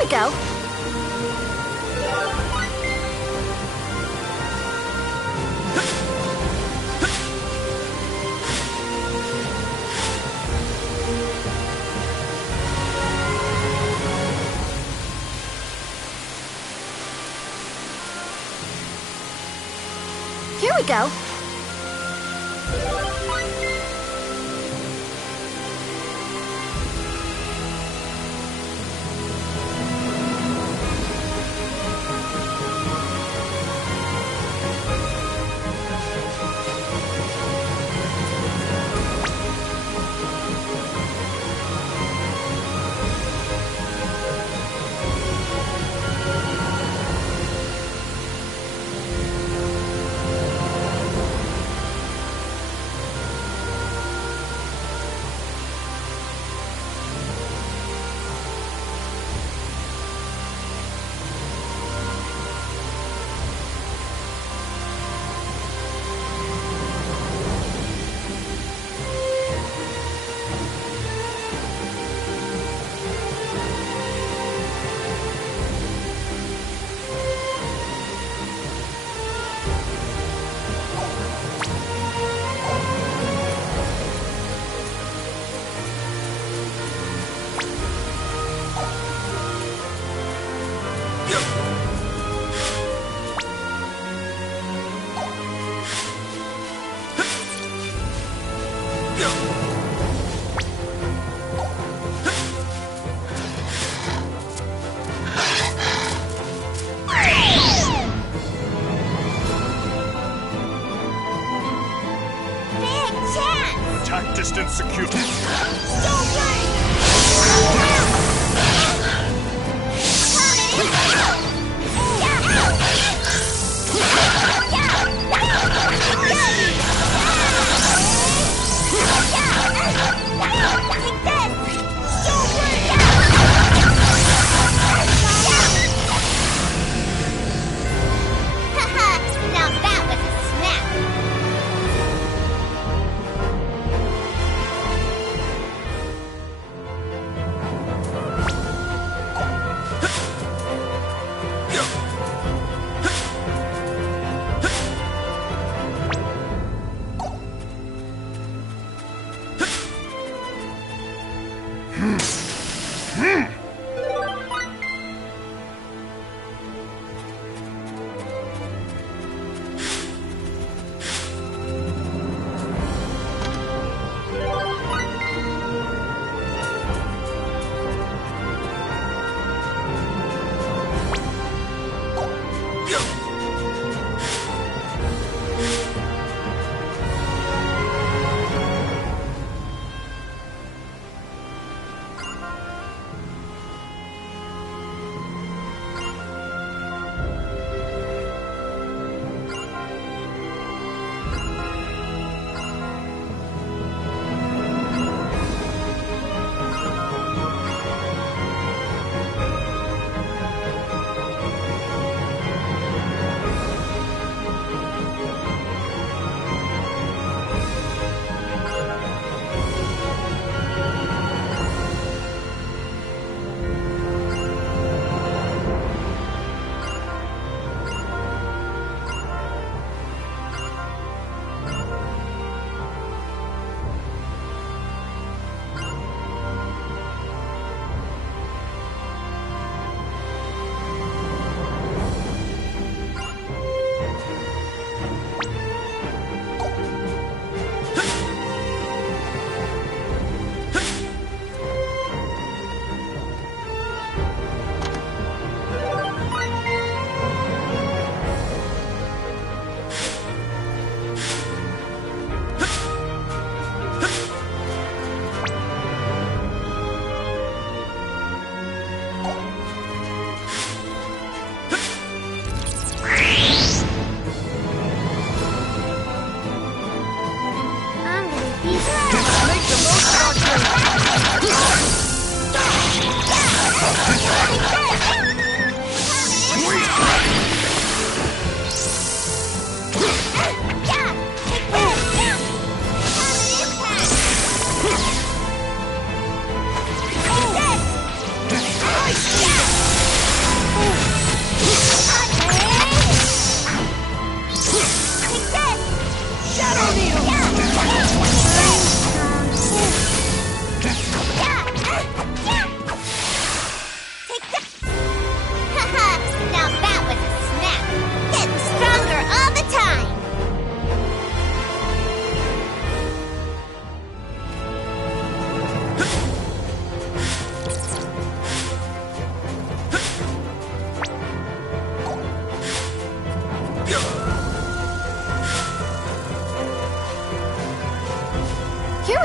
we go. Here we go. Attack distance secure.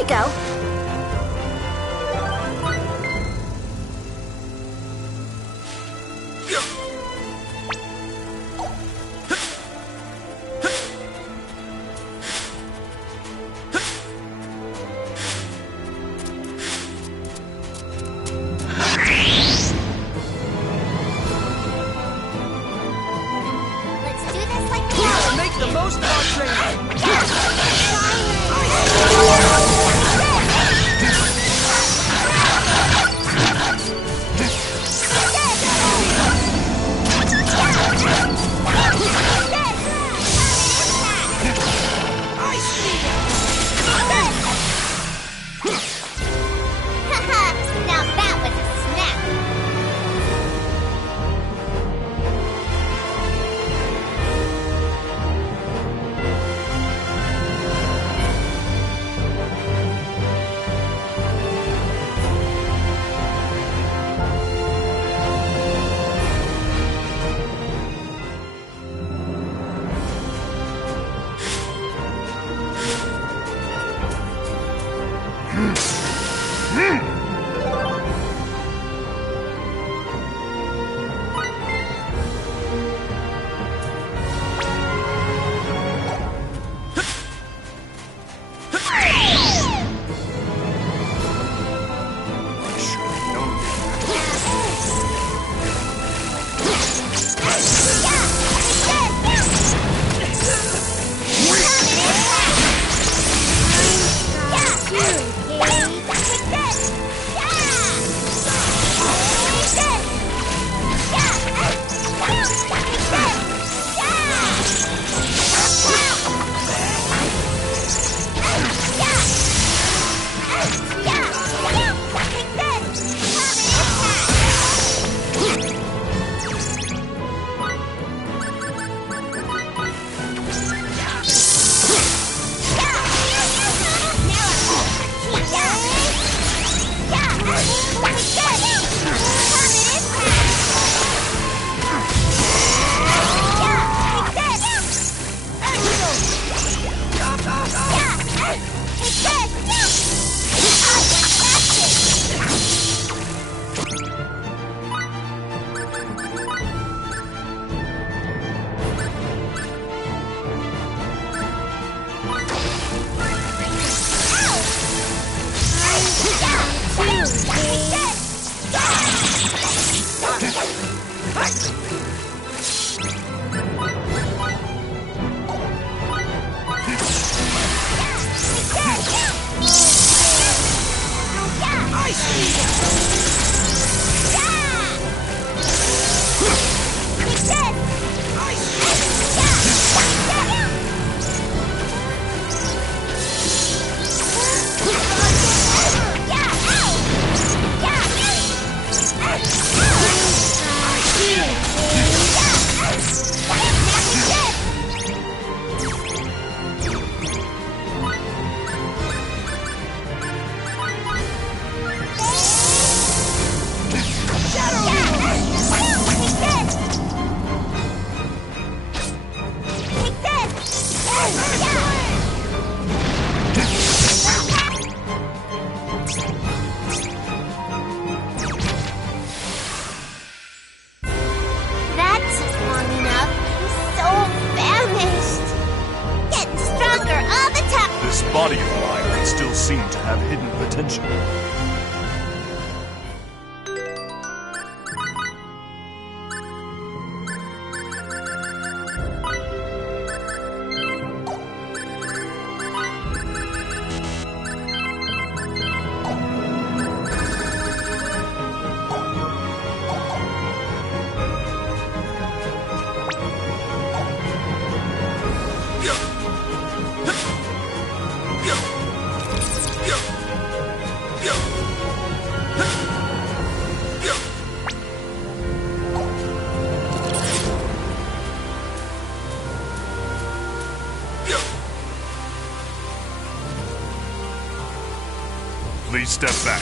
we go. The most of our training. Now that was a snap. body of mine that still seem to have hidden potential. Please step back.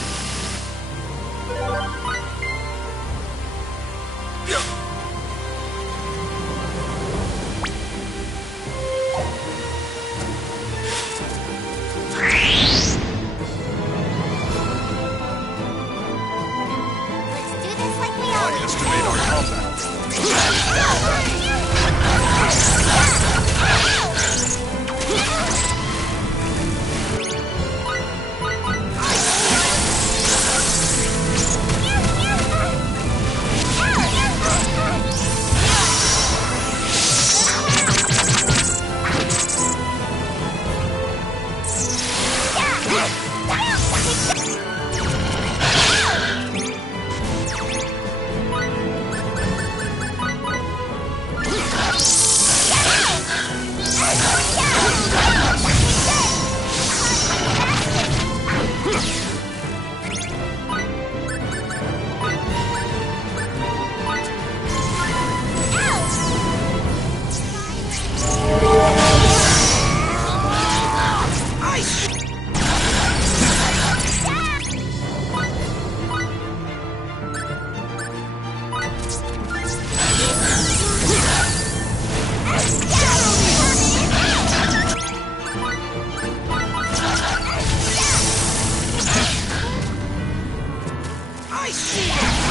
I see it!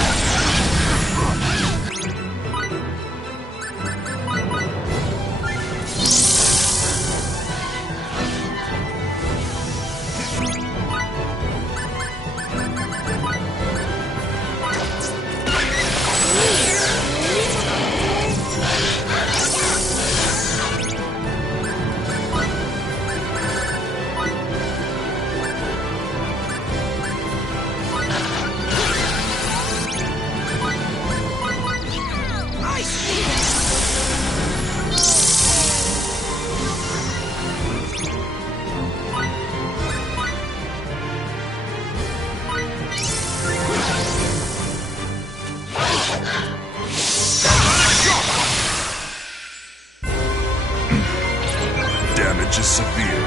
Damage is severe.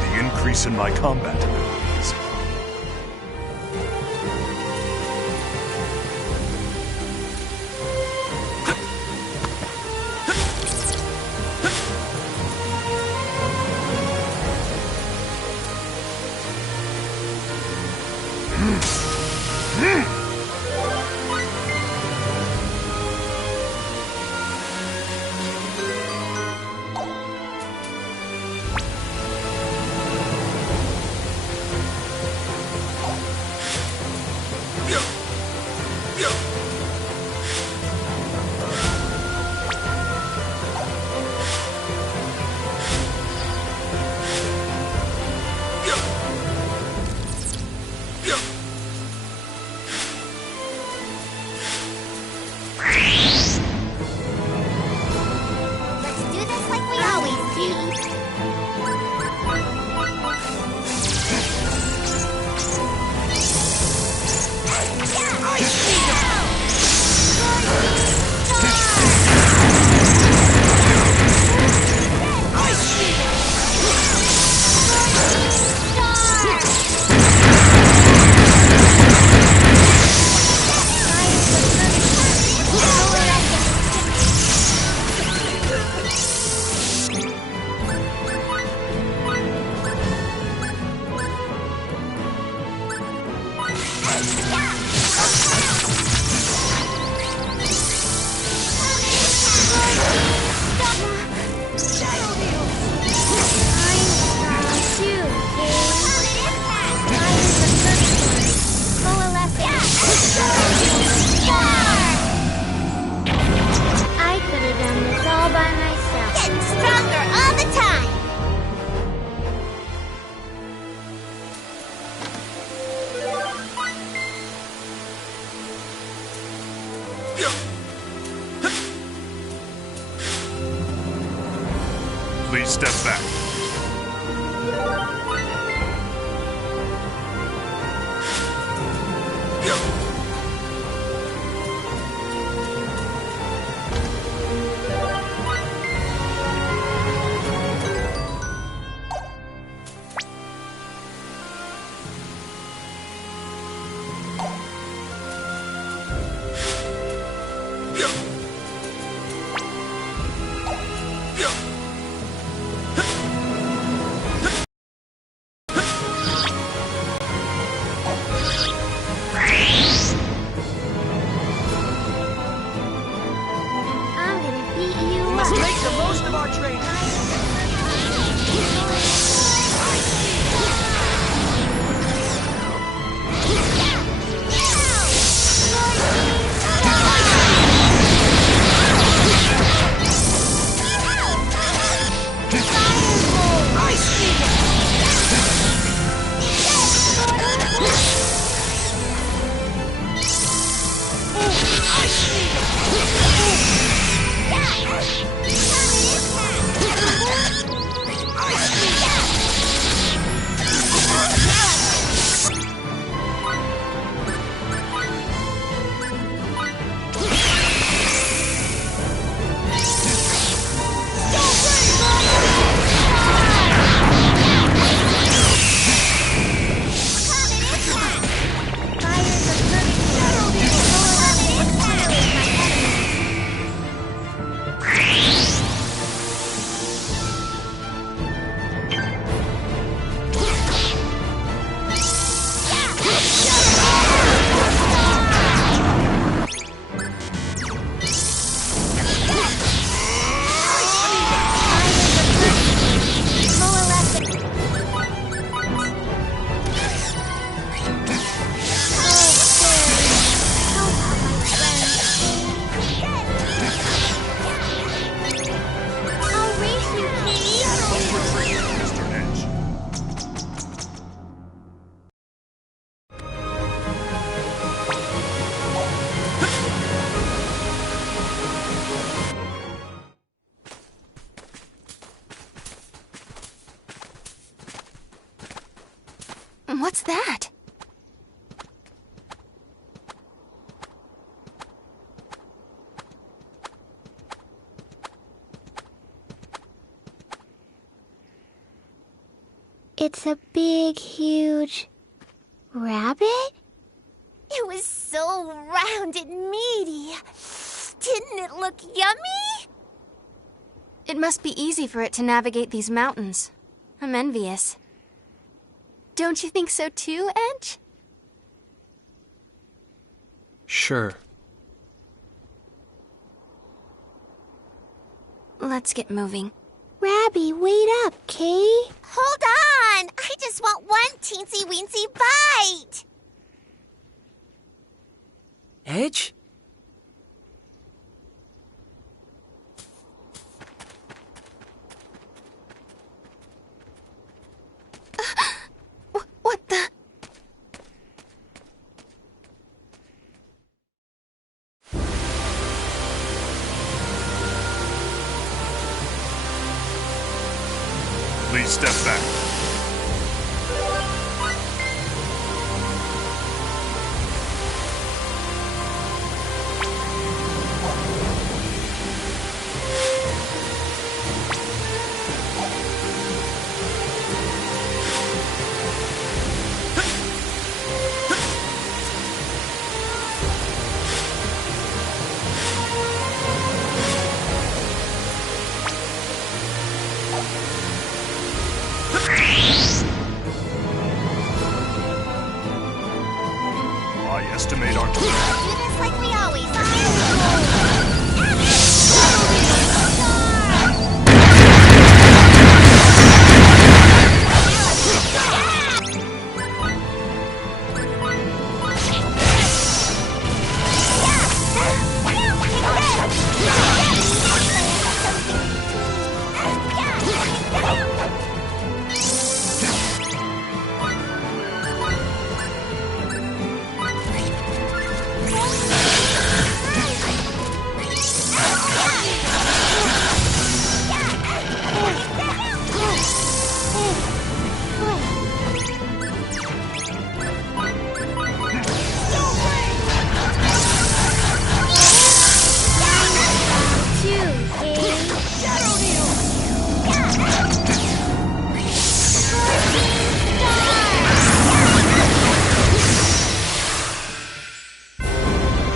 The increase in my combat abilities. Let's do this like we always do. I could have done this all by myself. Getting stronger all the time. Please step back. I'm gonna beat you We must up. make the most of our training. I see it! I see it! I see it! What's that? It's a big, huge rabbit? It was so round and meaty. Didn't it look yummy? It must be easy for it to navigate these mountains. I'm envious. Don't you think so too, Edge? Sure. Let's get moving. Rabby, wait up, Kay. Hold on! I just want one teensy-weensy bite! Edge? What the? Please step back. I estimate our Do this like we always do.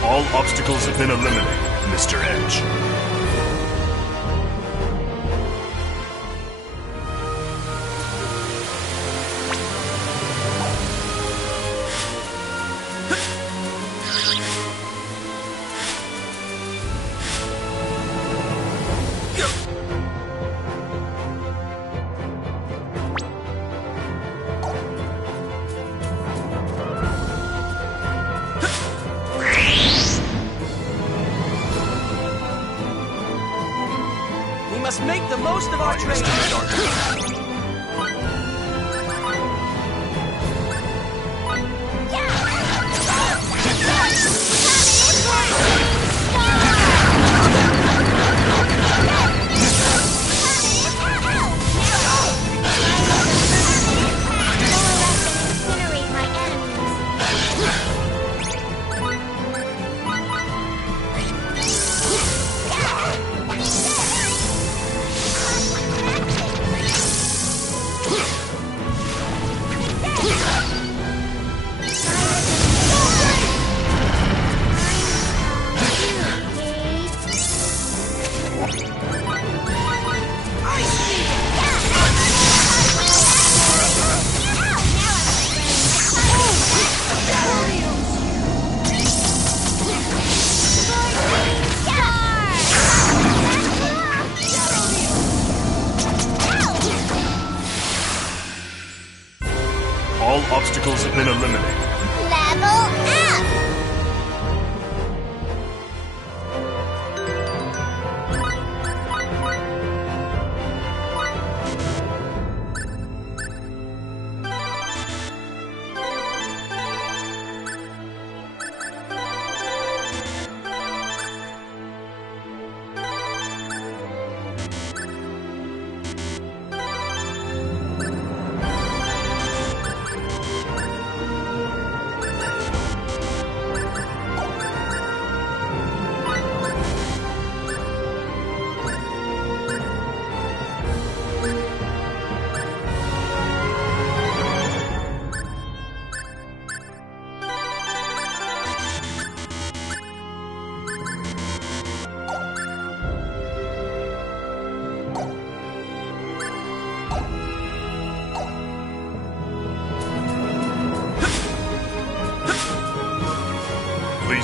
All obstacles have been eliminated, Mr. Edge. We must make the most of our I training. estimate our Incinerate my enemies. All obstacles have been eliminated. Level up!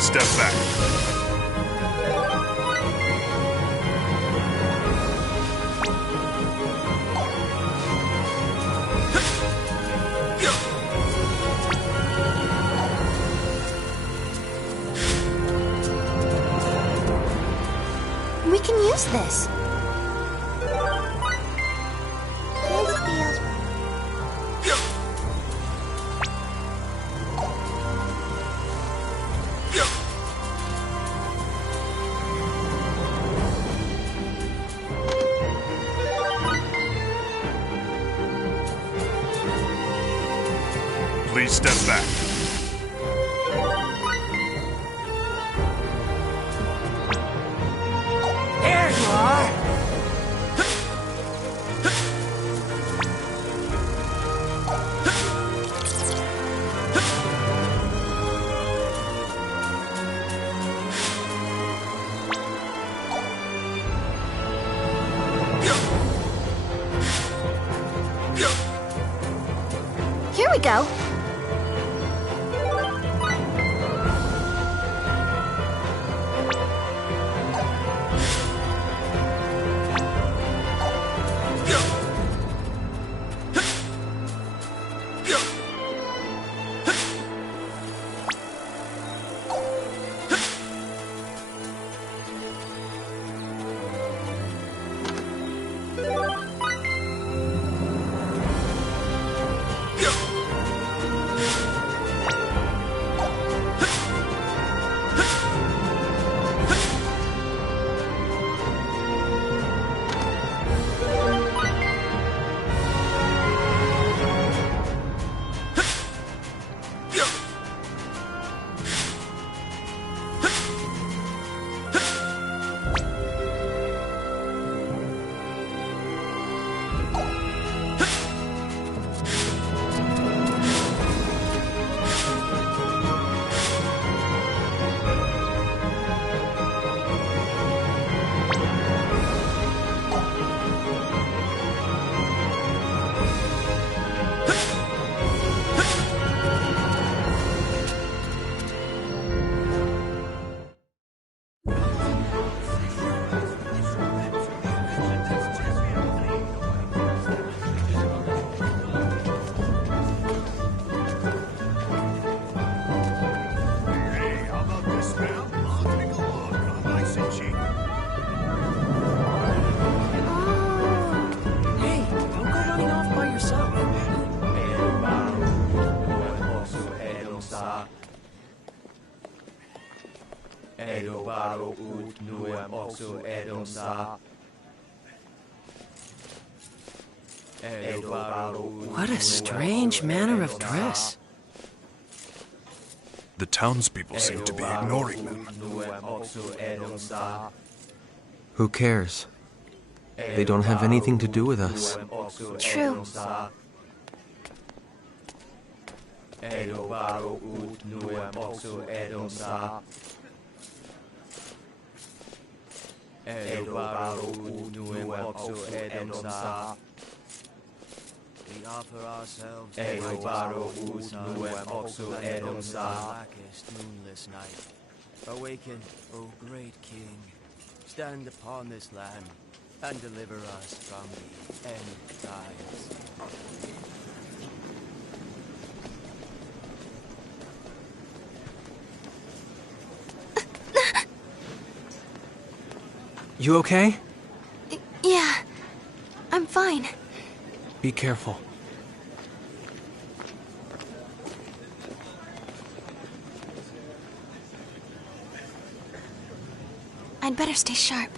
Please step back. We can use this. This feels... Please step back. There you are! Here we go. Hey, how about this, ma'am? I'll take a look. Nice and cheap. Hey, don't go running off by yourself. What a strange manner of dress. The townspeople seem to be ignoring them. Who cares? They don't have anything to do with us. True. We offer ourselves to blackest moonless night. Awaken, O great King. Stand upon this land and deliver us from the end times. You okay? Yeah, I'm fine. Be careful. I'd better stay sharp.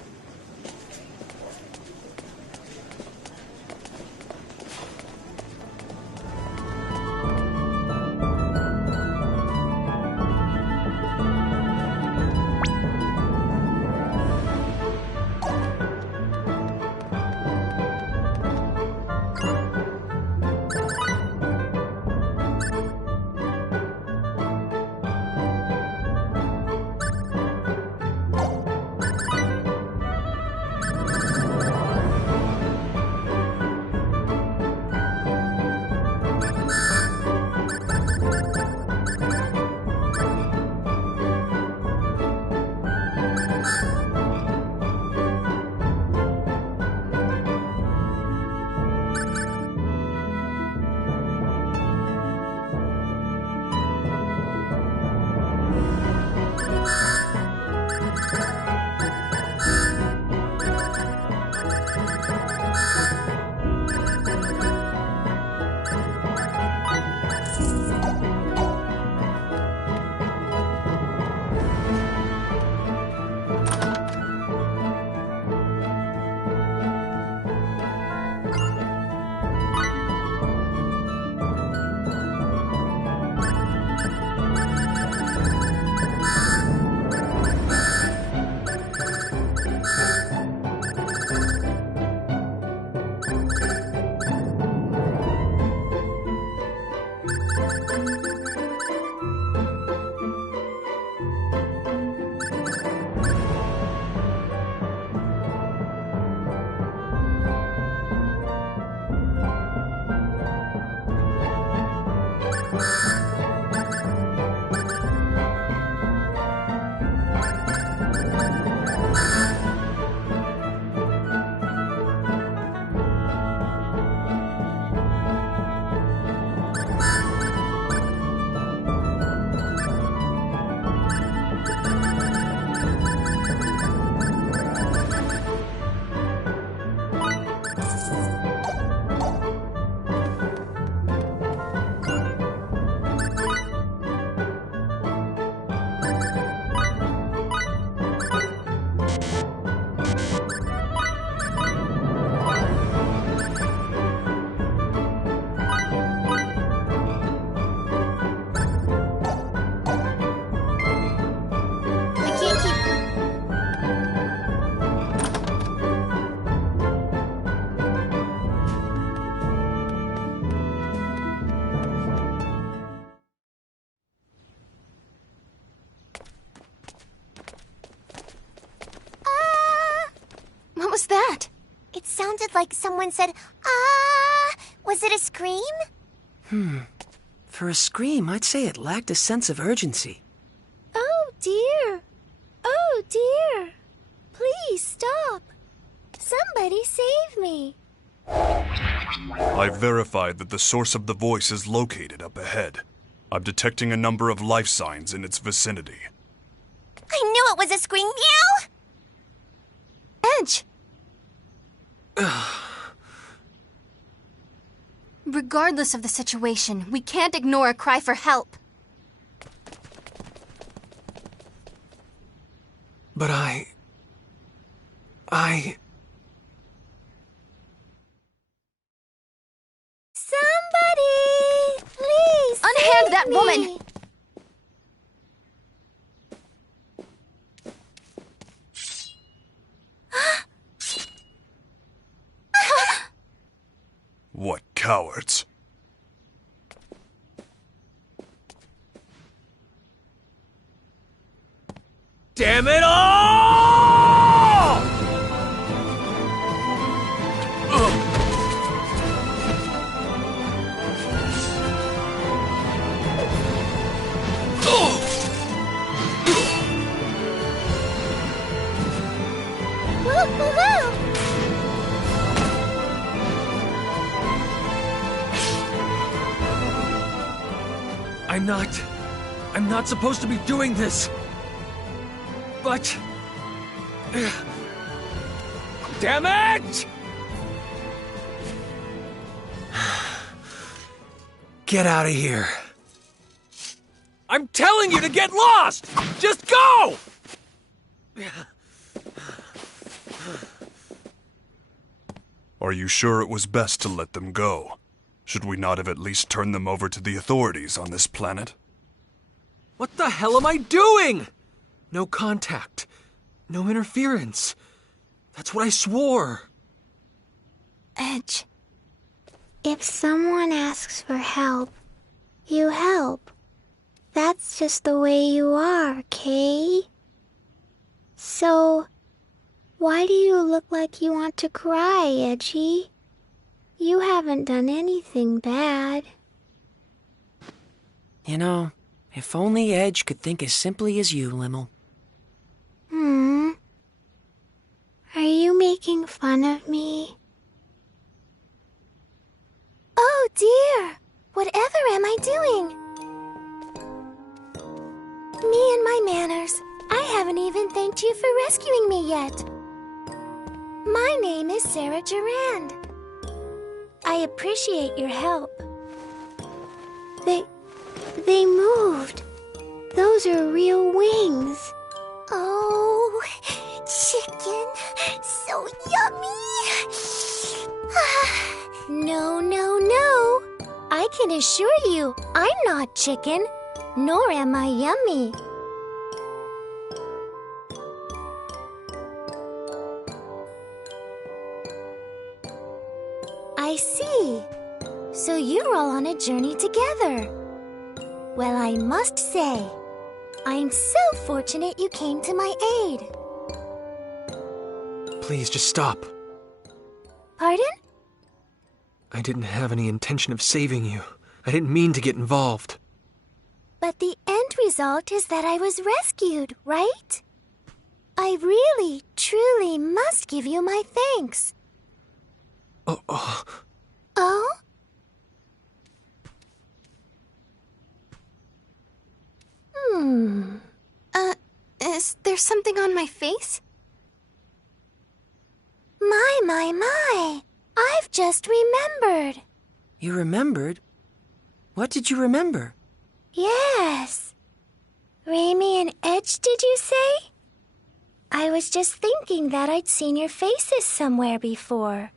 It sounded like someone said, ah! Was it a scream? For a scream, I'd say it lacked a sense of urgency. Oh, dear. Oh, dear. Please stop. Somebody save me. I've verified that the source of the voice is located up ahead. I'm detecting a number of life signs in its vicinity. I knew it was a scream. Meow! Edge! Regardless of the situation, we can't ignore a cry for help. But I... Somebody! Please Unhand save that me. woman! What cowards! Damn it all! Woo-hoo-hoo! I'm not supposed to be doing this. But... Damn it! Get out of here. I'm telling you to get lost! Just go! Are you sure it was best to let them go? Should we not have at least turned them over to the authorities on this planet? What the hell am I doing? No contact. No interference. That's what I swore. Edge. If someone asks for help, you help. That's just the way you are, Kay. So, why do you look like you want to cry, Edgy? You haven't done anything bad. You know, if only Edge could think as simply as you, Limmel. Are you making fun of me? Oh, dear. Whatever am I doing? Me and my manners. I haven't even thanked you for rescuing me yet. My name is Sarah Durand. I appreciate your help. They moved. Those are real wings. Oh, chicken. So yummy. No, no, no. I can assure you, I'm not chicken, nor am I yummy. I see. So you're all on a journey together. Well, I must say, I'm so fortunate you came to my aid. Please, just stop. Pardon? I didn't have any intention of saving you. I didn't mean to get involved. But the end result is that I was rescued, right? I really, truly must give you my thanks. Oh. Oh? Is there something on my face? My. I've just remembered. You remembered? What did you remember? Yes. Raimi and Edge, did you say? I was just thinking that I'd seen your faces somewhere before.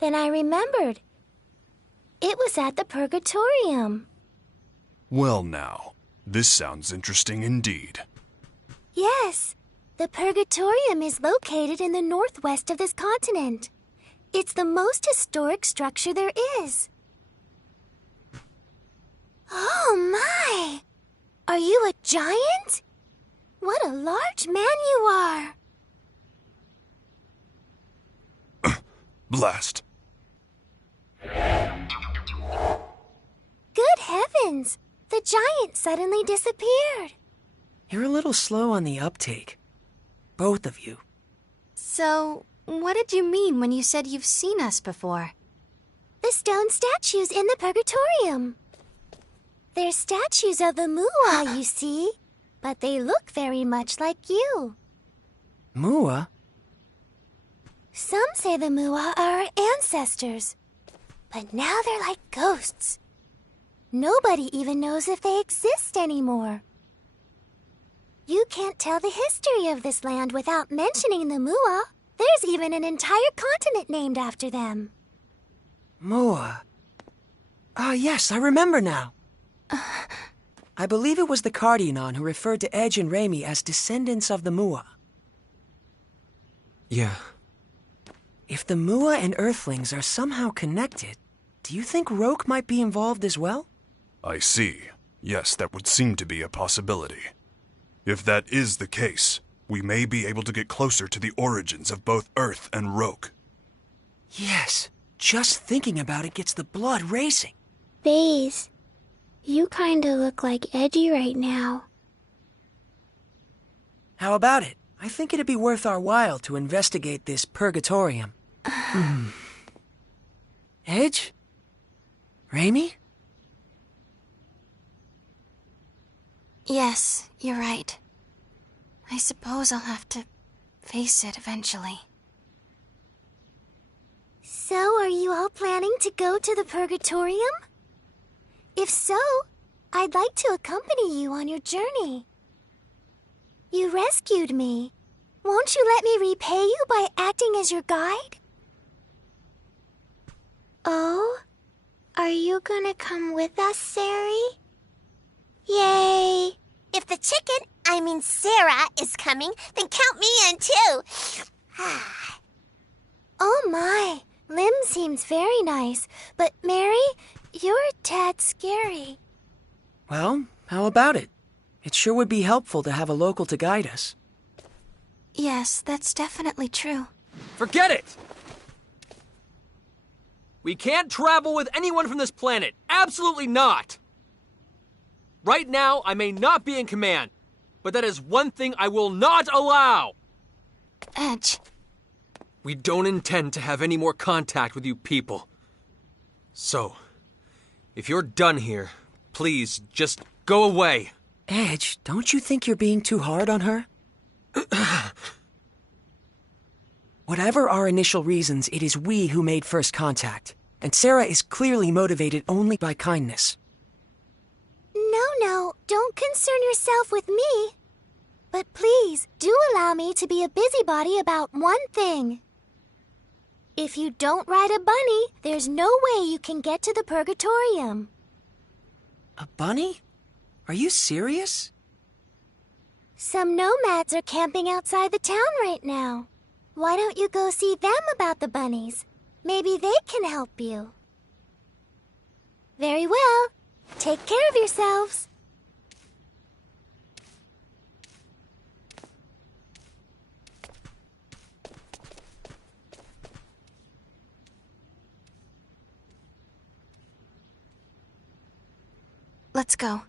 Then I remembered. It was at the Purgatorium. Well now, this sounds interesting indeed. Yes, the Purgatorium is located in the northwest of this continent. It's the most historic structure there is. Oh my! Are you a giant? What a large man you are! Blast. Good heavens! The giant suddenly disappeared. You're a little slow on the uptake. Both of you. So, what did you mean when you said you've seen us before? The stone statues in the Purgatorium. They're statues of the Mua, you see. But they look very much like you. Mua? Some say the Mua are our ancestors. But now they're like ghosts. Nobody even knows if they exist anymore. You can't tell the history of this land without mentioning the Mua. There's even an entire continent named after them. Mua. Ah, yes, I remember now. I believe it was the Cardionon who referred to Edge and Raimi as descendants of the Mua. Yeah. If the Mua and Earthlings are somehow connected, do you think Roke might be involved as well? I see. Yes, that would seem to be a possibility. If that is the case, we may be able to get closer to the origins of both Earth and Roke. Yes, just thinking about it gets the blood racing. Baze, you kinda look like Edgy right now. How about it? I think it'd be worth our while to investigate this Purgatorium. Edge? Raimi? Yes, you're right. I suppose I'll have to face it eventually. So, are you all planning to go to the Purgatorium? If so, I'd like to accompany you on your journey. You rescued me. Won't you let me repay you by acting as your guide? Oh? Are you gonna come with us, Sari? Yay! If the chicken, I mean Sarah, is coming, then count me in too. Oh my, Lim seems very nice, but Mary, you're a tad scary. Well, how about it? It sure would be helpful to have a local to guide us. Yes, that's definitely true. Forget it! We can't travel with anyone from this planet. Absolutely not! Right now, I may not be in command, but that is one thing I will not allow! Edge. We don't intend to have any more contact with you people. So, if you're done here, please just go away. Edge, don't you think you're being too hard on her? Whatever our initial reasons, it is we who made first contact. And Sarah is clearly motivated only by kindness. No, don't concern yourself with me. But please, do allow me to be a busybody about one thing. If you don't ride a bunny, there's no way you can get to the Purgatorium. A bunny? Are you serious? Some nomads are camping outside the town right now. Why don't you go see them about the bunnies? Maybe they can help you. Very well. Take care of yourselves. Let's go.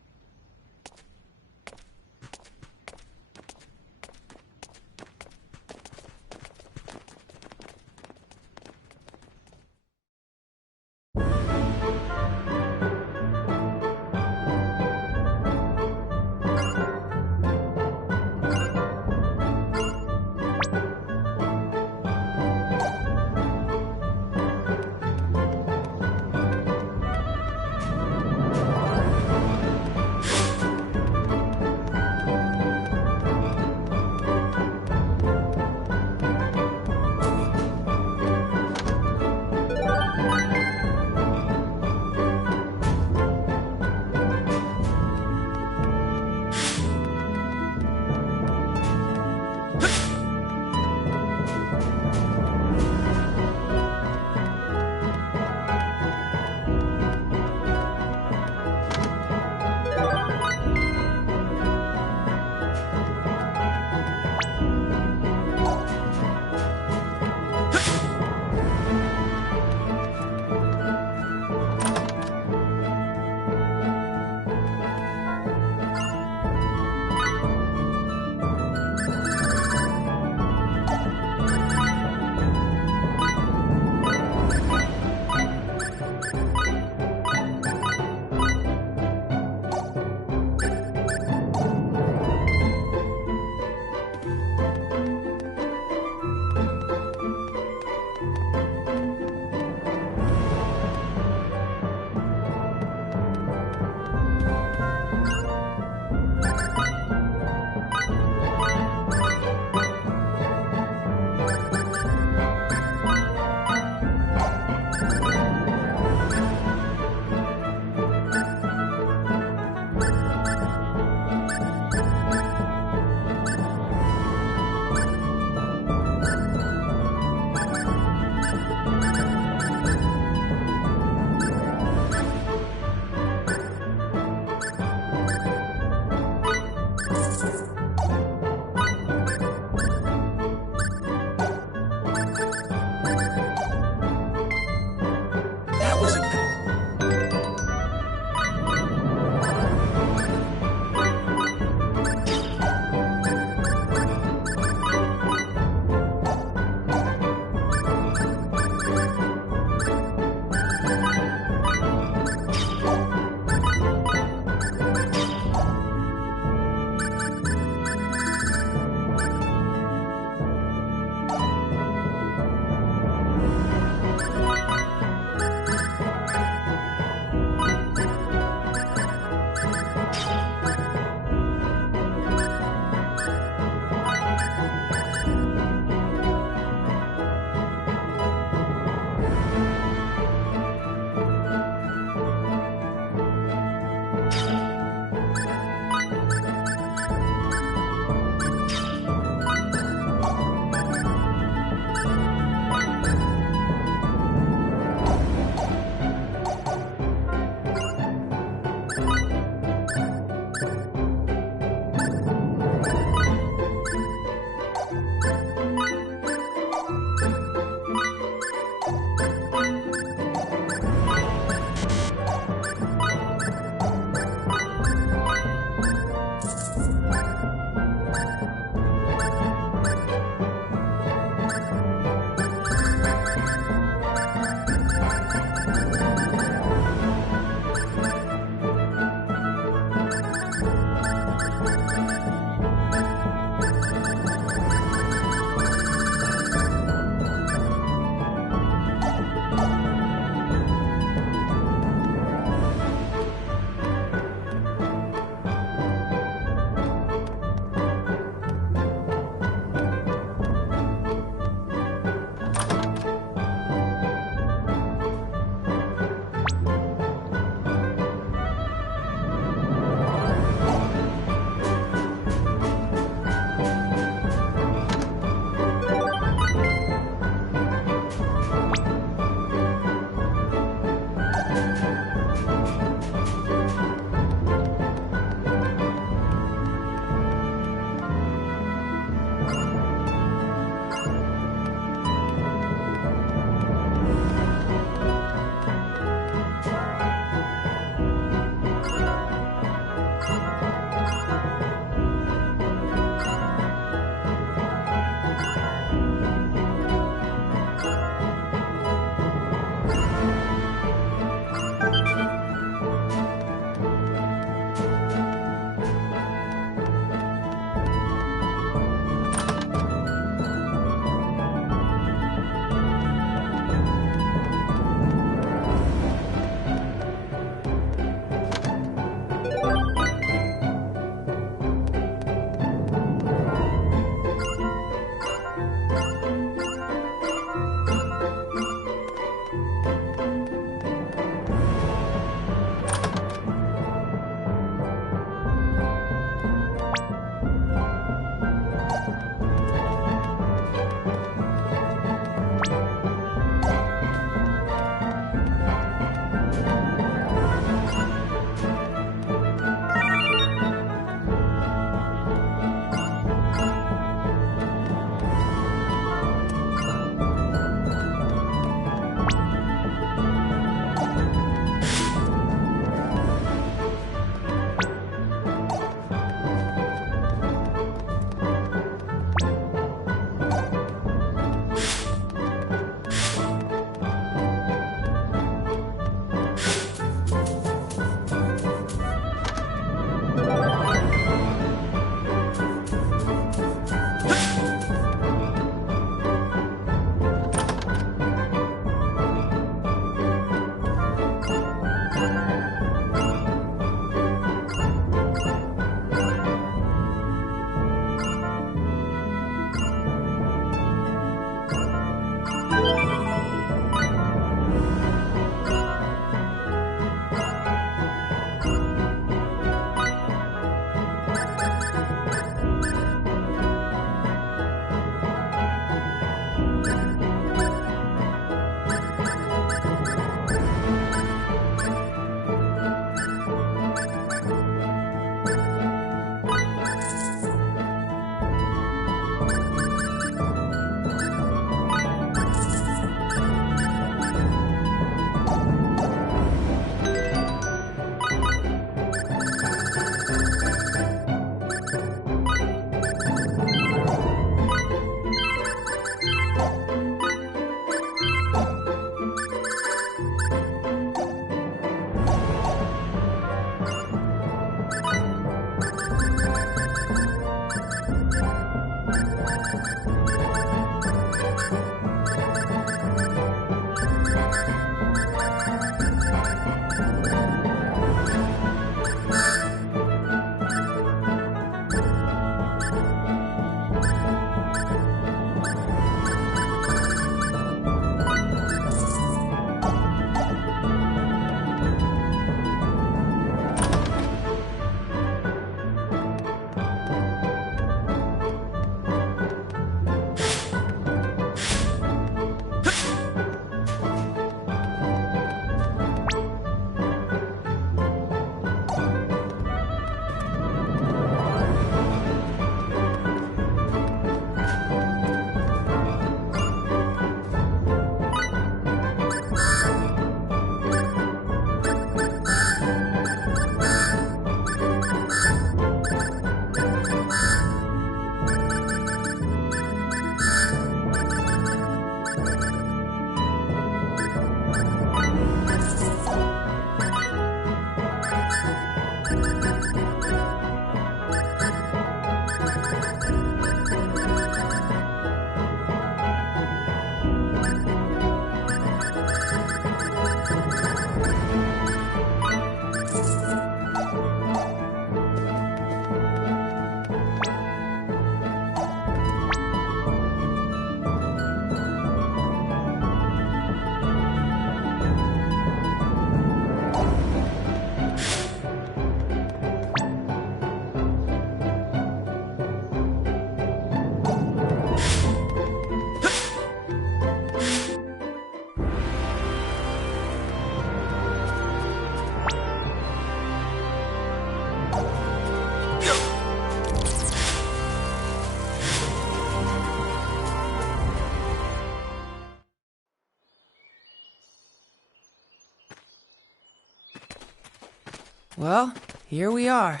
Well, here we are.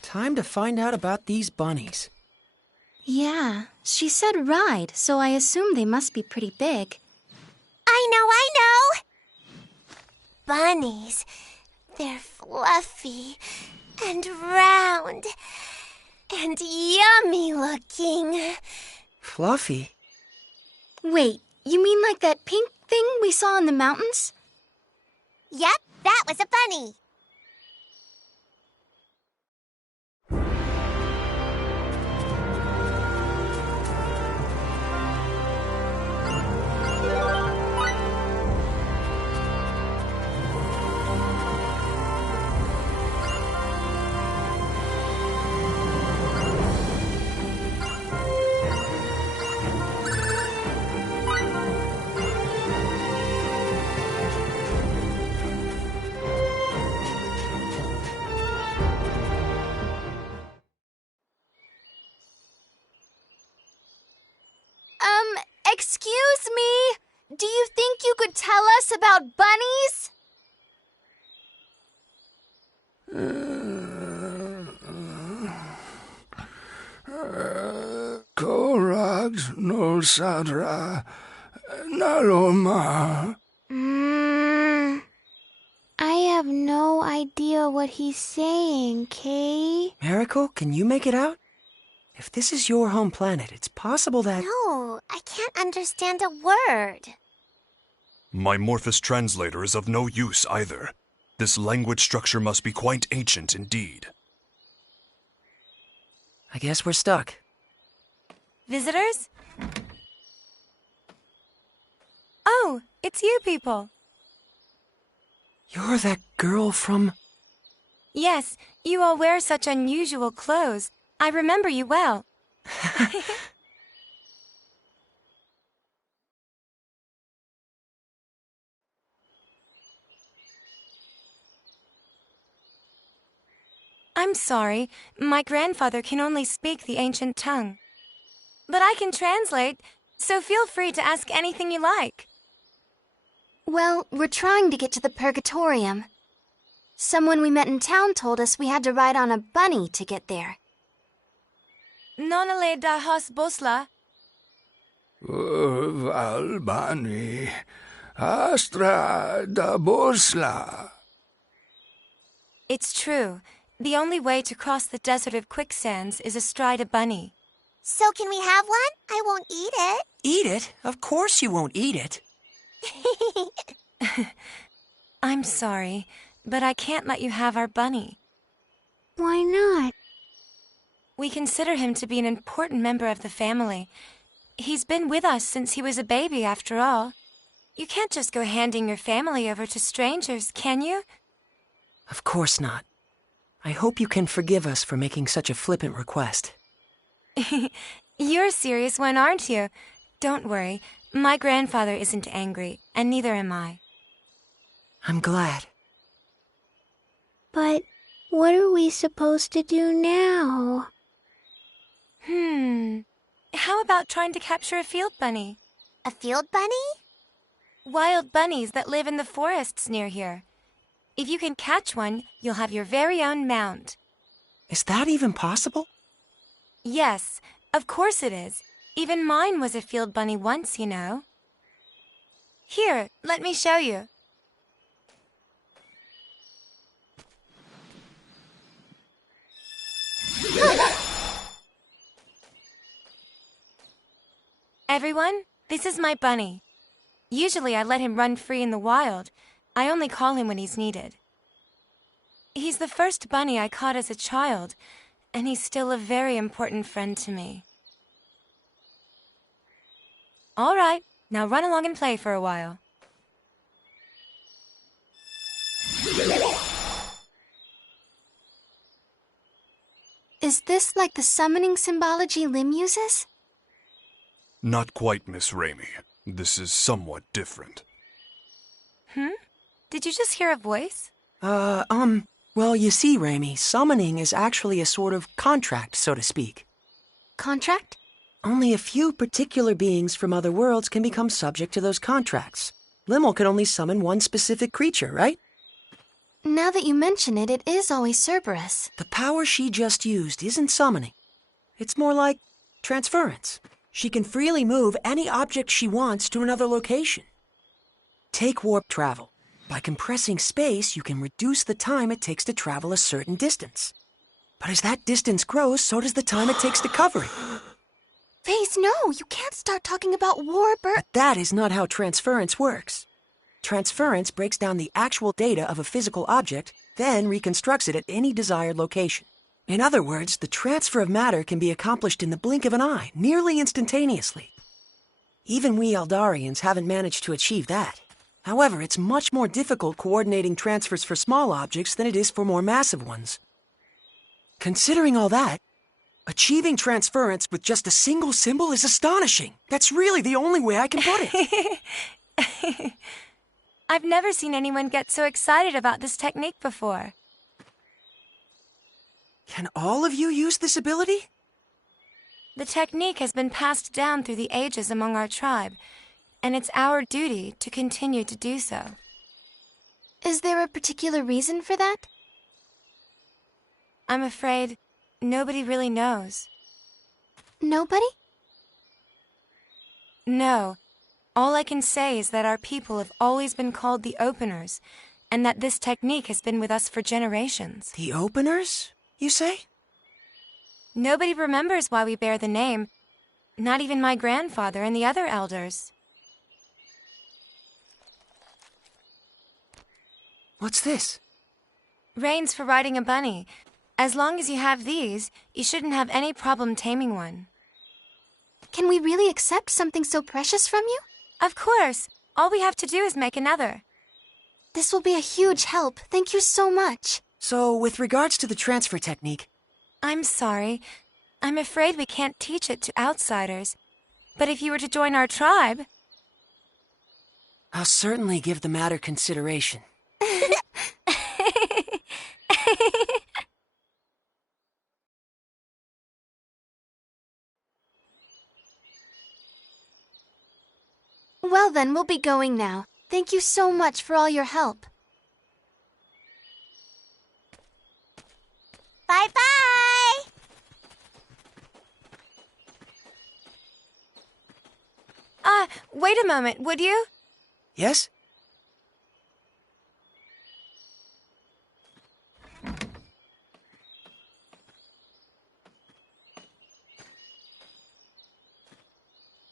Time to find out about these bunnies. Yeah, she said ride, so I assume they must be pretty big. I know! Bunnies. They're fluffy and round and yummy looking. Fluffy? Wait, you mean like that pink thing we saw in the mountains? Yep, that was a bunny. Excuse me? Do you think you could tell us about bunnies? Korad no Sadra Naloma. I have no idea what he's saying, Kay. Miracle, can you make it out? If this is your home planet, it's possible that... No, I can't understand a word. My Morphous translator is of no use either. This language structure must be quite ancient indeed. I guess we're stuck. Visitors? Oh, it's you people. You're that girl from... Yes, you all wear such unusual clothes. I remember you well. I'm sorry, my grandfather can only speak the ancient tongue. But I can translate, so feel free to ask anything you like. Well, we're trying to get to the Purgatorium. Someone we met in town told us we had to ride on a bunny to get there. Nonale da Hos Bosla. Valbani Astra da Bosla. It's true. The only way to cross the desert of quicksands is astride a bunny. So can we have one? I won't eat it. Eat it? Of course you won't eat it. I'm sorry, but I can't let you have our bunny. Why not? We consider him to be an important member of the family. He's been with us since he was a baby, after all. You can't just go handing your family over to strangers, can you? Of course not. I hope you can forgive us for making such a flippant request. You're a serious one, aren't you? Don't worry. My grandfather isn't angry, and neither am I. I'm glad. But what are we supposed to do now? How about trying to capture a field bunny? A field bunny? Wild bunnies that live in the forests near here. If you can catch one, you'll have your very own mount. Is that even possible? Yes, of course it is. Even mine was a field bunny once, you know. Here, let me show you. Everyone, this is my bunny. Usually I let him run free in the wild. I only call him when he's needed. He's the first bunny I caught as a child, and he's still a very important friend to me. All right, now run along and play for a while. Is this like the summoning symbology Lim uses? Not quite, Miss Raimi. This is somewhat different. Did you just hear a voice? Well, you see, Raimi, summoning is actually a sort of contract, so to speak. Contract? Only a few particular beings from other worlds can become subject to those contracts. Limmel can only summon one specific creature, right? Now that you mention it, it is always Cerberus. The power she just used isn't summoning. It's more like transference. She can freely move any object she wants to another location. Take warp travel. By compressing space, you can reduce the time it takes to travel a certain distance. But as that distance grows, so does the time it takes to cover it. Face, no! You can't start talking about warp or... But that is not how transference works. Transference breaks down the actual data of a physical object, then reconstructs it at any desired location. In other words, the transfer of matter can be accomplished in the blink of an eye, nearly instantaneously. Even we Eldarians haven't managed to achieve that. However, it's much more difficult coordinating transfers for small objects than it is for more massive ones. Considering all that, achieving transference with just a single symbol is astonishing. That's really the only way I can put it. I've never seen anyone get so excited about this technique before. Can all of you use this ability? The technique has been passed down through the ages among our tribe, and it's our duty to continue to do so. Is there a particular reason for that? I'm afraid nobody really knows. Nobody? No. All I can say is that our people have always been called the Openers, and that this technique has been with us for generations. The Openers, you say? Nobody remembers why we bear the name, not even my grandfather and the other elders. What's this? Reins for riding a bunny. As long as you have these, you shouldn't have any problem taming one. Can we really accept something so precious from you? Of course. All we have to do is make another. This will be a huge help. Thank you so much. So, with regards to the transfer technique... I'm sorry. I'm afraid we can't teach it to outsiders. But if you were to join our tribe... I'll certainly give the matter consideration. Well then, we'll be going now. Thank you so much for all your help. Bye-bye! Wait a moment, would you? Yes?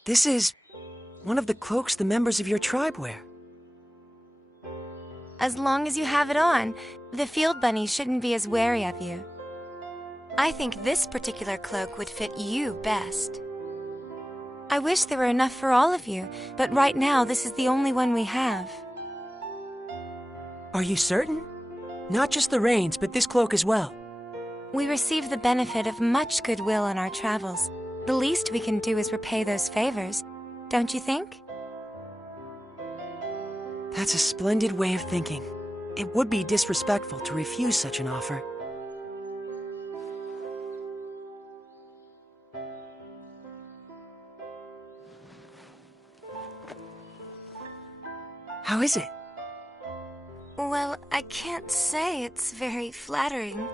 This is one of the cloaks the members of your tribe wear. As long as you have it on, the field bunny shouldn't be as wary of you. I think this particular cloak would fit you best. I wish there were enough for all of you, but right now this is the only one we have. Are you certain? Not just the reins, but this cloak as well. We receive the benefit of much goodwill on our travels. The least we can do is repay those favors, don't you think? That's a splendid way of thinking. It would be disrespectful to refuse such an offer. How is it? Well, I can't say it's very flattering.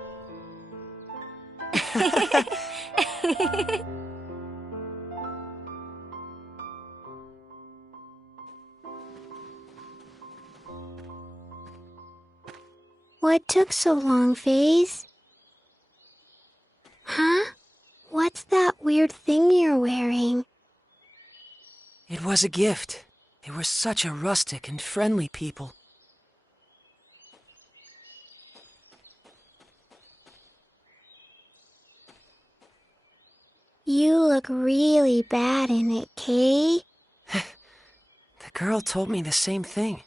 What took so long, Faze? Huh? What's that weird thing you're wearing? It was a gift. They were such a rustic and friendly people. You look really bad in it, Kay. The girl told me the same thing.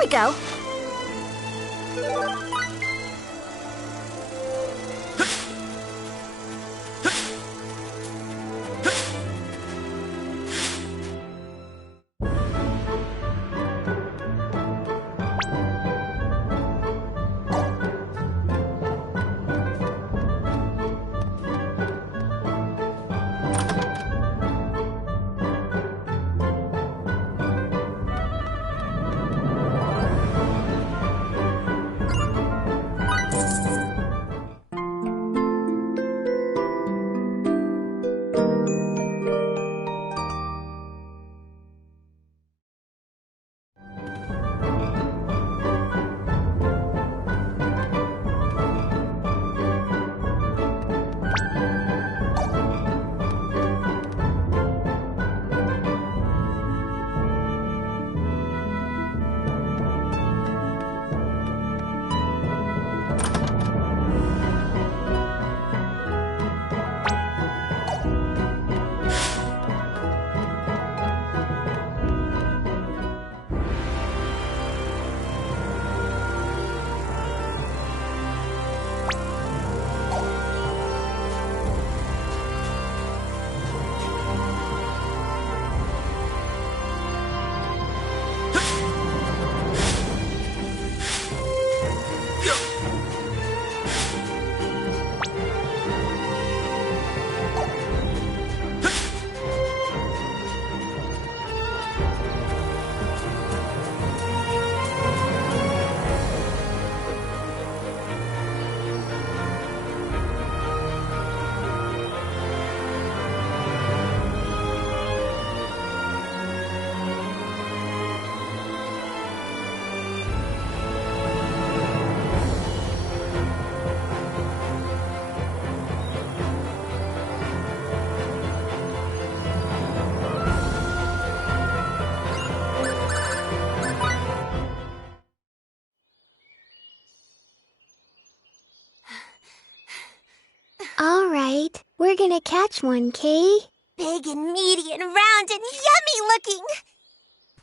we go. All right, we're gonna catch one, Kay. Big and meaty and round and yummy looking.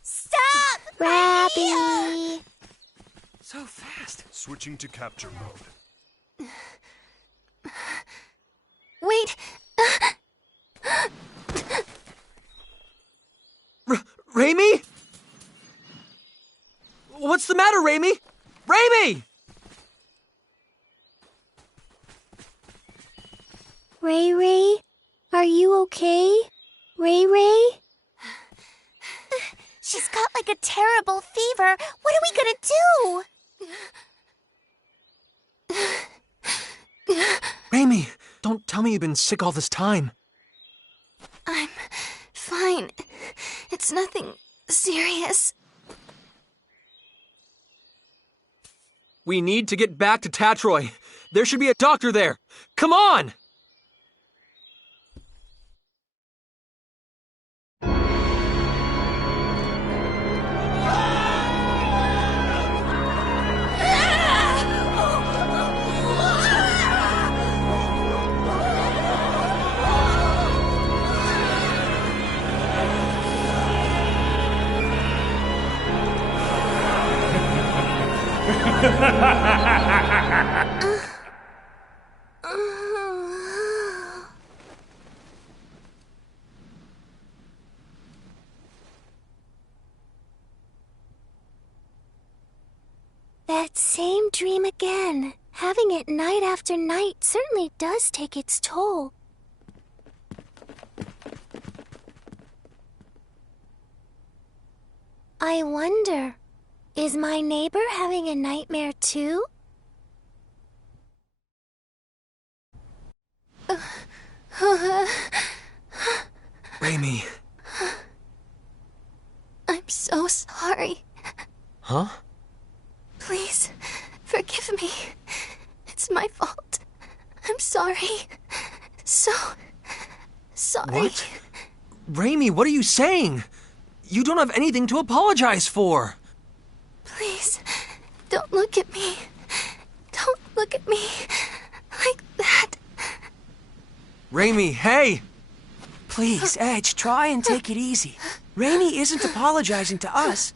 Stop! Rabby! So fast. Switching to capture mode. Wait. Raimi? What's the matter, Raimi? Raimi! Ray Ray, are you okay? Ray Ray? She's got like a terrible fever. What are we gonna do? Raimi, don't tell me you've been sick all this time. I'm fine. It's nothing serious. We need to get back to Tatroy. There should be a doctor there. Come on! That same dream again. Having it night after night certainly does take its toll. I wonder, is my neighbor having a nightmare too? Raimi. I'm so sorry. Huh? Please, forgive me. It's my fault. I'm sorry. So sorry. What? Raimi, what are you saying? You don't have anything to apologize for. Please, don't look at me. Don't look at me like that. Raimi, hey! Please, Edge, try and take it easy. Raimi isn't apologizing to us.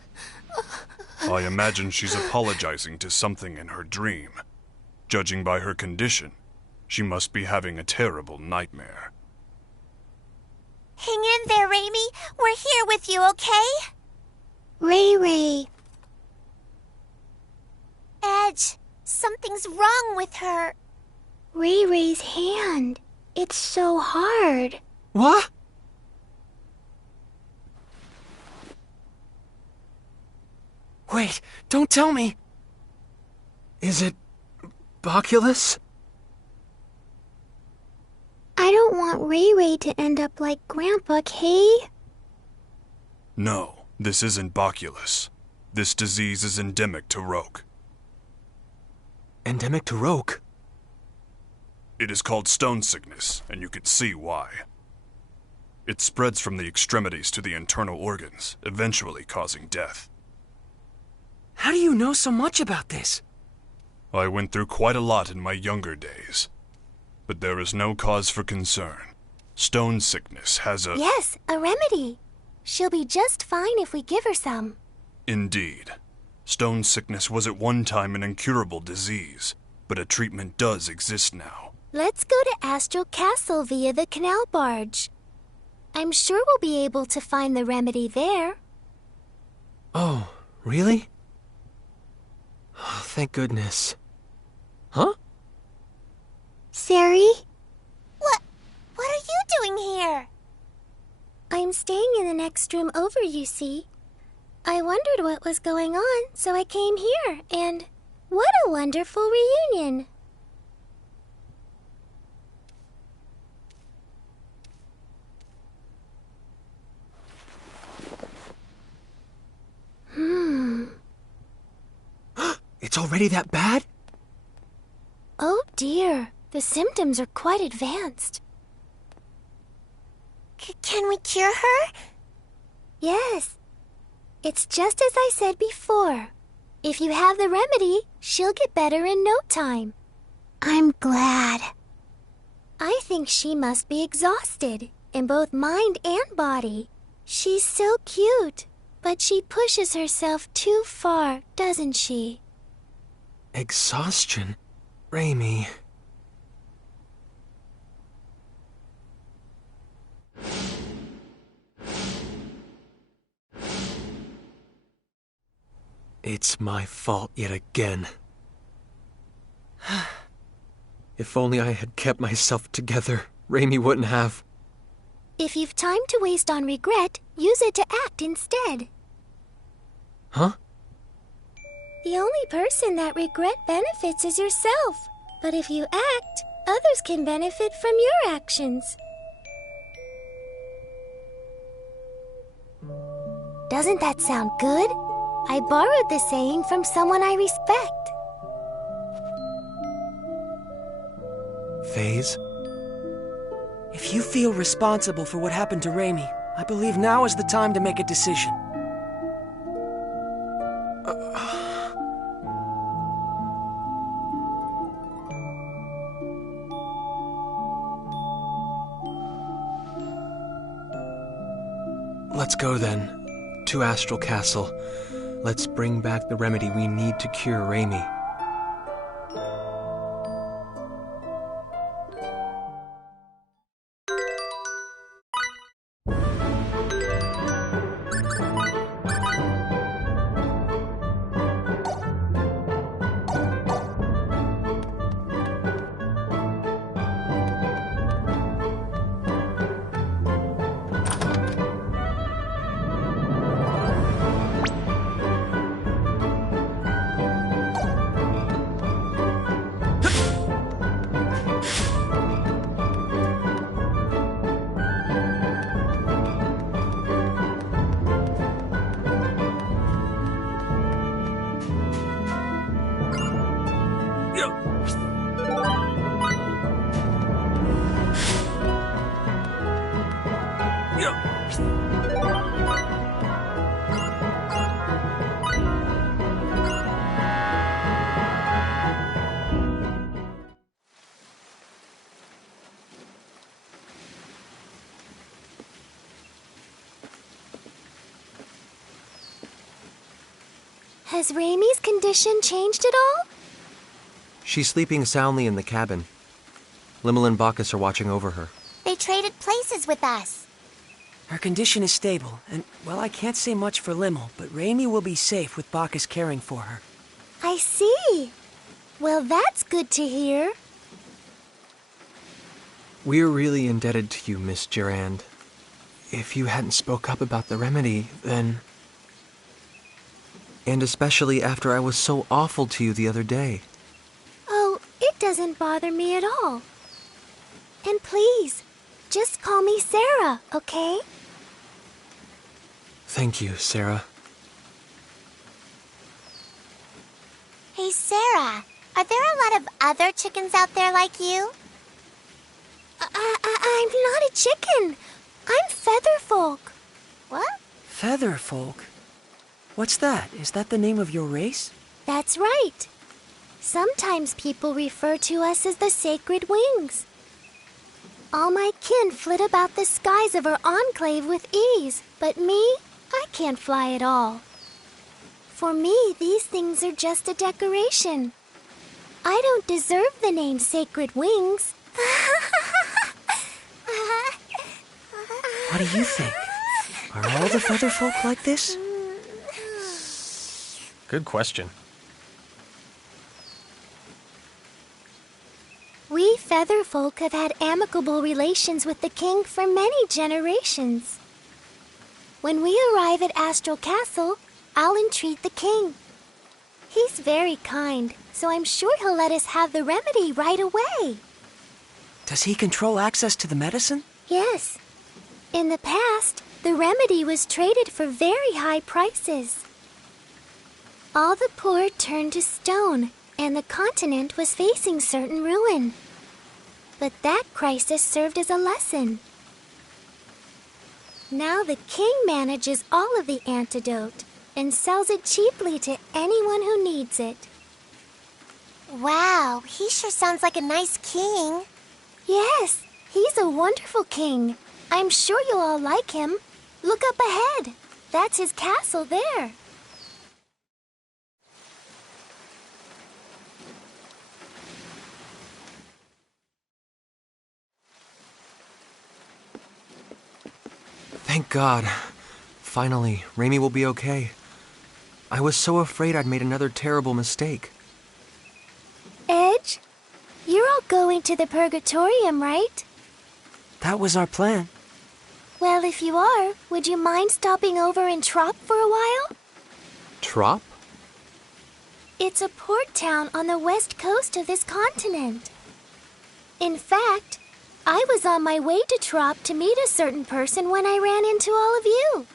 I imagine she's apologizing to something in her dream. Judging by her condition, she must be having a terrible nightmare. Hang in there, Raimi. We're here with you, okay? Ray Ray. Edge, something's wrong with her. Ray Ray's hand. It's so hard. What? Wait, don't tell me! Is it Boculus? I don't want Ray Ray to end up like Grandpa, Kay. No, this isn't Boculus. This disease is endemic to Roke. Endemic to Roke? It is called stone sickness, and you can see why. It spreads from the extremities to the internal organs, eventually causing death. How do you know so much about this? I went through quite a lot in my younger days. But there is no cause for concern. Stone sickness has a... Yes, a remedy. She'll be just fine if we give her some. Indeed. Stone sickness was at one time an incurable disease, but a treatment does exist now. Let's go to Astral Castle via the canal barge. I'm sure we'll be able to find the remedy there. Oh, really? Oh, thank goodness. Huh? Sari? What are you doing here? I'm staying in the next room over, you see. I wondered what was going on, so I came here, and what a wonderful reunion. It's already that bad? Oh dear, the symptoms are quite advanced. Can we cure her? Yes. It's just as I said before. If you have the remedy, she'll get better in no time. I'm glad. I think she must be exhausted, in both mind and body. She's so cute, but she pushes herself too far, doesn't she? Exhaustion? Raimi. It's my fault yet again. If only I had kept myself together, Raimi wouldn't have. If you've time to waste on regret, use it to act instead. Huh? The only person that regret benefits is yourself. But if you act, others can benefit from your actions. Doesn't that sound good? I borrowed this saying from someone I respect. Phase? If you feel responsible for what happened to Raimi, I believe now is the time to make a decision. Let's go then. To Astral Castle. Let's bring back the remedy we need to cure Raimi. Has Raimi's condition changed at all? She's sleeping soundly in the cabin. Limmel and Bacchus are watching over her. They traded places with us. Her condition is stable, and, well, I can't say much for Limmel, but Raimi will be safe with Bacchus caring for her. I see. Well, that's good to hear. We're really indebted to you, Miss Durand. If you hadn't spoke up about the remedy, then... And especially after I was so awful to you the other day. Oh, it doesn't bother me at all. And please, just call me Sarah, okay? Thank you, Sarah. Hey, Sarah, are there a lot of other chickens out there like you? I'm not a chicken. I'm Featherfolk. What? Featherfolk? What's that? Is that the name of your race? That's right. Sometimes people refer to us as the Sacred Wings. All my kin flit about the skies of our enclave with ease, but me, I can't fly at all. For me, these things are just a decoration. I don't deserve the name Sacred Wings. What do you think? Are all the Featherfolk like this? Good question. We Featherfolk have had amicable relations with the king for many generations. When we arrive at Astral Castle, I'll entreat the king. He's very kind, so I'm sure he'll let us have the remedy right away. Does he control access to the medicine? Yes. In the past, the remedy was traded for very high prices. All the poor turned to stone, and the continent was facing certain ruin. But that crisis served as a lesson. Now the king manages all of the antidote and sells it cheaply to anyone who needs it. Wow, he sure sounds like a nice king. Yes, he's a wonderful king. I'm sure you'll all like him. Look up ahead. That's his castle there. Thank God. Finally, Raimi will be okay. I was so afraid I'd made another terrible mistake. Edge, you're all going to the Purgatorium, right? That was our plan. Well, if you are, would you mind stopping over in Trop for a while? Trop? It's a port town on the west coast of this continent. In fact, I was on my way to Trop to meet a certain person when I ran into all of you.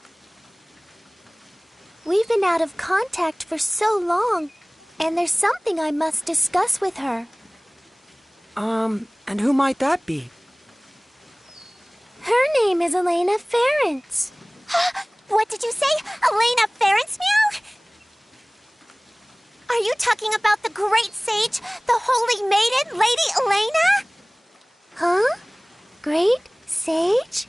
We've been out of contact for so long, and there's something I must discuss with her. And who might that be? Her name is Elena Ference. What did you say? Elena Ference, meow? Are you talking about the great sage, the holy maiden, Lady Elena? Huh? Great sage?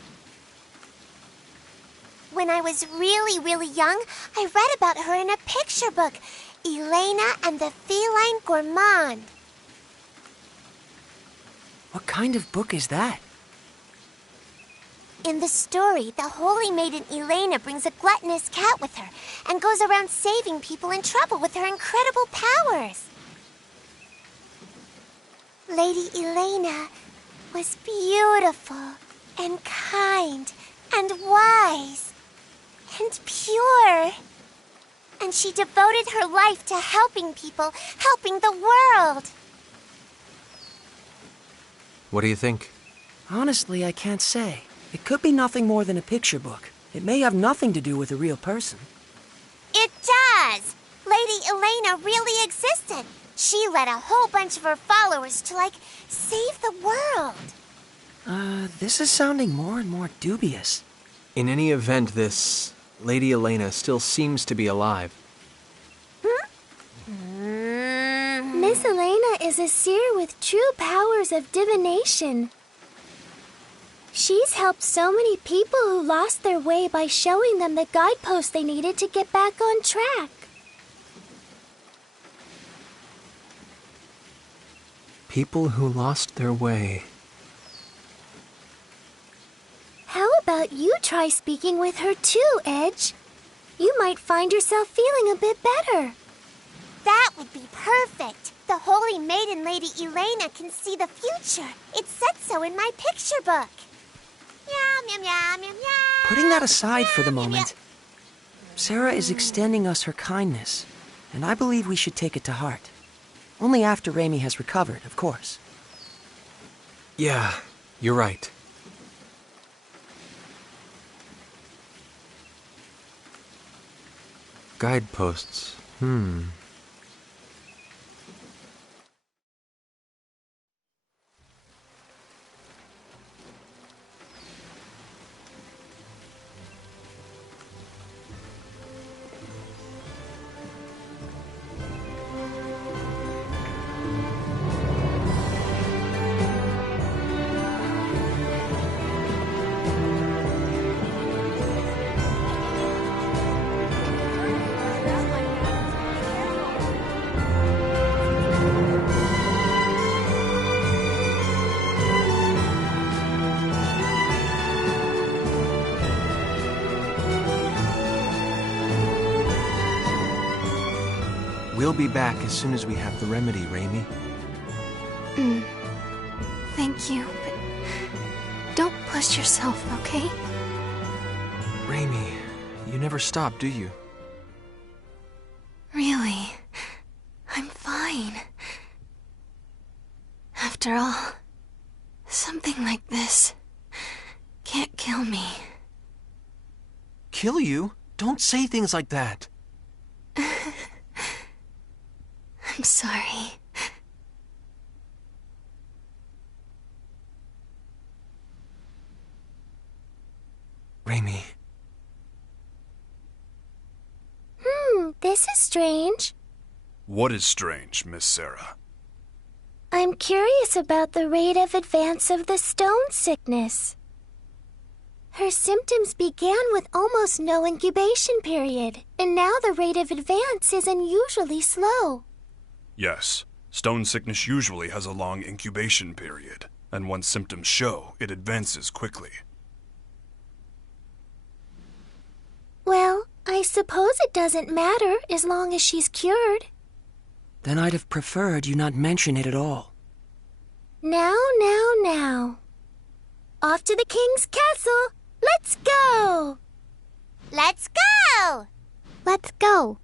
When I was really, really young, I read about her in a picture book, Elena and the Feline Gourmand. What kind of book is that? In the story, the holy maiden Elena brings a gluttonous cat with her and goes around saving people in trouble with her incredible powers. Lady Elena was beautiful and kind and wise and pure. And she devoted her life to helping people, helping the world. What do you think? Honestly, I can't say. It could be nothing more than a picture book. It may have nothing to do with a real person. It does! Lady Elena really existed. She led a whole bunch of her followers to, save the world. This is sounding more and more dubious. In any event, this Lady Elena still seems to be alive. Miss Elena is a seer with true powers of divination. She's helped so many people who lost their way by showing them the guideposts they needed to get back on track. People who lost their way. How about you try speaking with her too, Edge? You might find yourself feeling a bit better. That would be perfect. The Holy Maiden Lady Elena can see the future. It said so in my picture book. Meow, meow, meow, meow, meow. Putting that aside for the Meow, meow, moment, Sarah is extending us her kindness, and I believe we should take it to heart. Only after Raimi has recovered, of course. Yeah, you're right. Guideposts. We'll be back as soon as we have the remedy, Raimi. Thank you, but don't push yourself, okay? Raimi, you never stop, do you? Really? I'm fine. After all, something like this can't kill me. Kill you? Don't say things like that. I'm sorry. Raimi. This is strange. What is strange, Miss Sarah? I'm curious about the rate of advance of the stone sickness. Her symptoms began with almost no incubation period, and now the rate of advance is unusually slow. Yes, stone sickness usually has a long incubation period, and once symptoms show, it advances quickly. Well, I suppose it doesn't matter as long as she's cured. Then I'd have preferred you not mention it at all. Now. Off to the king's castle. Let's go! Let's go! Let's go.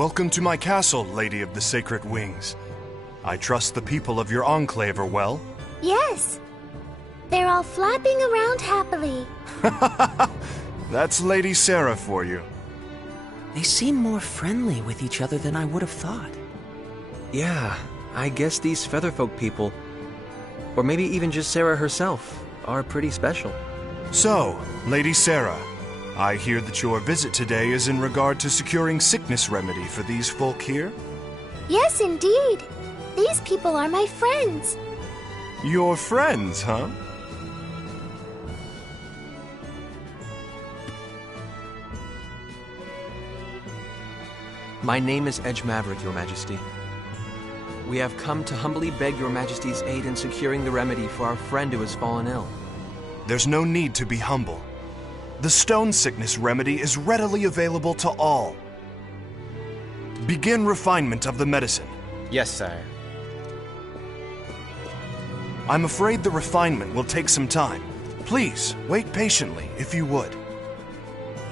Welcome to my castle, Lady of the Sacred Wings. I trust the people of your enclave are well. Yes. They're all flapping around happily. That's Lady Sarah for you. They seem more friendly with each other than I would have thought. Yeah, I guess these Featherfolk people, or maybe even just Sarah herself, are pretty special. So, Lady Sarah, I hear that your visit today is in regard to securing sickness remedy for these folk here? Yes, indeed. These people are my friends. Your friends, huh? My name is Edge Maverick, Your Majesty. We have come to humbly beg Your Majesty's aid in securing the remedy for our friend who has fallen ill. There's no need to be humble. The stone sickness remedy is readily available to all. Begin refinement of the medicine. Yes, sire. I'm afraid the refinement will take some time. Please, wait patiently, if you would.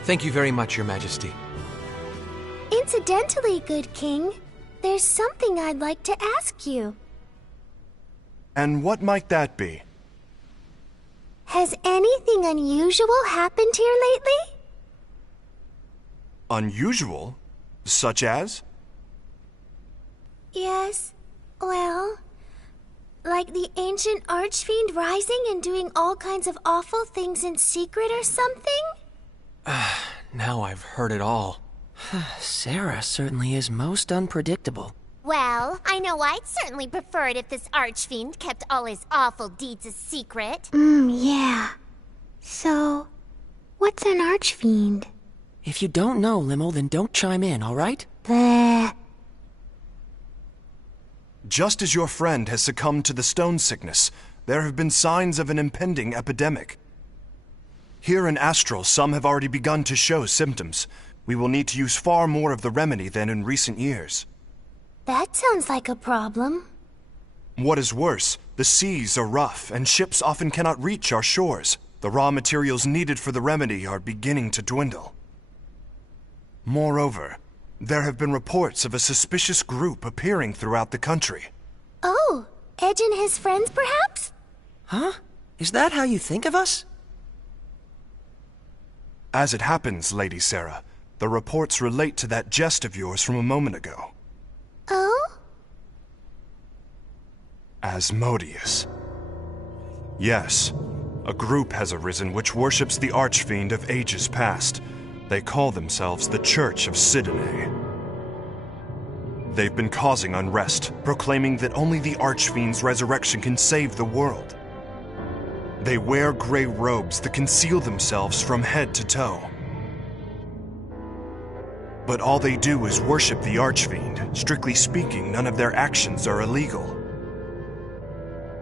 Thank you very much, Your Majesty. Incidentally, good king, there's something I'd like to ask you. And what might that be? Has anything unusual happened here lately? Unusual? Such as? Yes, well, like the ancient archfiend rising and doing all kinds of awful things in secret or something? Now I've heard it all. Sarah certainly is most unpredictable. Well, I know I'd certainly prefer it if this archfiend kept all his awful deeds a secret. Yeah. So, what's an archfiend? If you don't know, Limo, then don't chime in, all right? Bleh. Just as your friend has succumbed to the stone sickness, there have been signs of an impending epidemic. Here in Astral, some have already begun to show symptoms. We will need to use far more of the remedy than in recent years. That sounds like a problem. What is worse, the seas are rough and ships often cannot reach our shores. The raw materials needed for the remedy are beginning to dwindle. Moreover, there have been reports of a suspicious group appearing throughout the country. Oh, Edge and his friends, perhaps? Huh? Is that how you think of us? As it happens, Lady Sarah, the reports relate to that jest of yours from a moment ago. Oh? Asmodeus. Yes, a group has arisen which worships the Archfiend of ages past. They call themselves the Church of Sidene. They've been causing unrest, proclaiming that only the Archfiend's resurrection can save the world. They wear gray robes that conceal themselves from head to toe. But all they do is worship the Archfiend. Strictly speaking, none of their actions are illegal.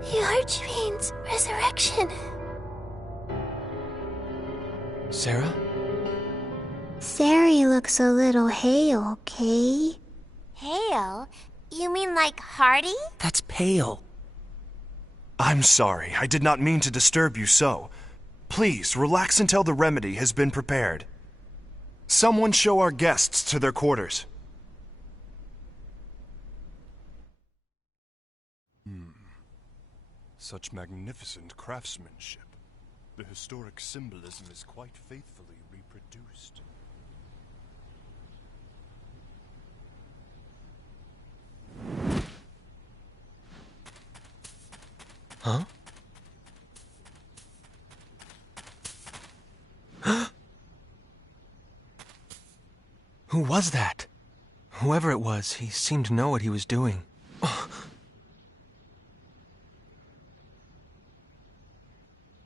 The Archfiend's resurrection. Sarah? Sari looks a little hale, okay? Hale? You mean like Hardy? That's pale. I'm sorry, I did not mean to disturb you so. Please, relax until the remedy has been prepared. Someone show our guests to their quarters. Such magnificent craftsmanship. The historic symbolism is quite faithfully reproduced. Huh? Who was that? Whoever it was, he seemed to know what he was doing.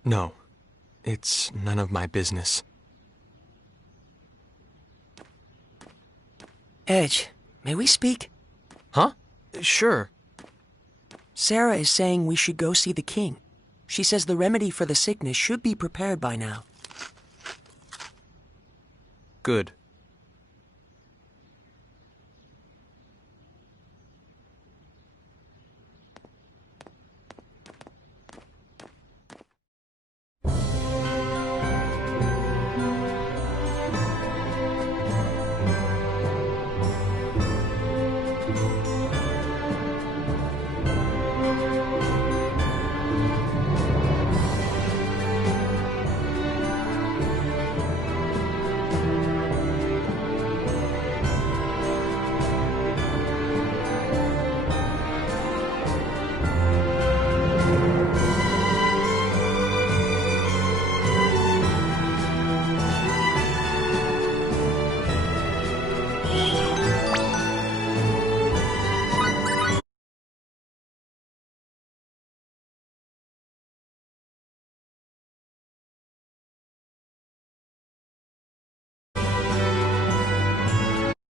No, it's none of my business. Edge, may we speak? Huh? Sure. Sarah is saying we should go see the king. She says the remedy for the sickness should be prepared by now. Good.